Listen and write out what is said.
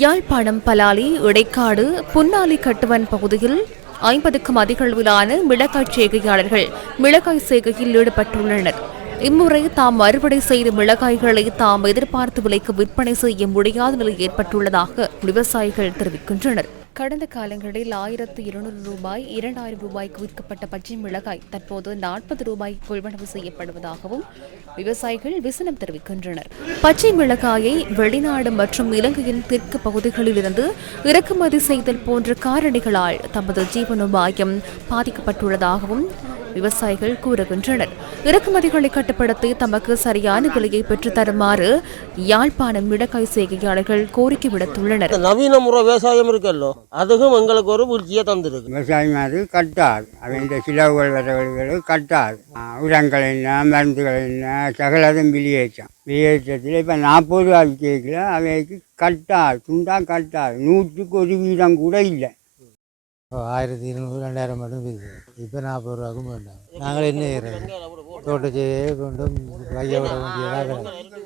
யாழ்ப்பாணம் பலாலி இடைக்காடு புன்னாலி கட்டுவன் பகுதியில் ஐம்பதுக்கும் அதிக அளவிலான மிளகாய் சேகையாளர்கள் மிளகாய் சேகையில் ஈடுபட்டுள்ளனர். இம்முறை தாம் அறுவடை செய்த மிளகாய்களை தாம் எதிர்பார்த்த விலைக்கு விற்பனை செய்ய முடியாத நிலை ஏற்பட்டுள்ளதாக விவசாயிகள் தெரிவிக்கின்றனர். கடந்த காலங்களில் ஆயிரத்து இருநூறு ரூபாய் இரண்டாயிரம் ரூபாய்க்கு விற்கப்பட்ட பச்சை மிளகாய் தற்போது நாற்பது ரூபாய் கொள்வனவு செய்யப்படுவதாகவும் விவசாயிகள் விசனம் தெரிவிக்கின்றனர். பச்சை மிளகாயை வெளிநாடு மற்றும் இலங்கையின் தெற்கு பகுதிகளில் இருந்து இறக்குமதி செய்தல் போன்ற காரணிகளால் தமது ஜீவனோபாயம் பாதிக்கப்பட்டுள்ளதாகவும் விவசாயிகள் கூறுகின்றனர். இறக்குமதிகளை கட்டுப்படுத்தி தமக்கு சரியான விலையை பெற்றுத் தருமாறு யாழ்ப்பாணம் மிளகாய் செய்கையாளர்கள் கோரிக்கை விடுத்துள்ளனர். இந்த நவீன முறை விவசாயம் இருக்குல்லோ அதுவும் எங்களுக்கு ஒரு வீழ்ச்சியை தந்திருக்கு. விவசாயம் அது கட்டாது அவன் சிலவுகள் வரவுகள் கட்டாது. உரங்கள் என்ன மருந்துகள் என்ன சகலதும் வெளியேற்றம். வெளியேற்றத்தில் இப்போ நாற்பது ரூபா கேட்கல அவைக்கு கட்டாது துண்டா கட்டாது. நூற்றுக்கு ஒரு வீதம் கூட இல்லை. ஆயிரத்தி இருநூறு ரெண்டாயிரம் மட்டும் இருக்குது இப்போ நாற்பது ரூபாக்கும் வேண்டாம் நாங்கள் என்ன செய்யறது தோட்ட செய்ய கொண்டு வைய விட வேண்டியதாக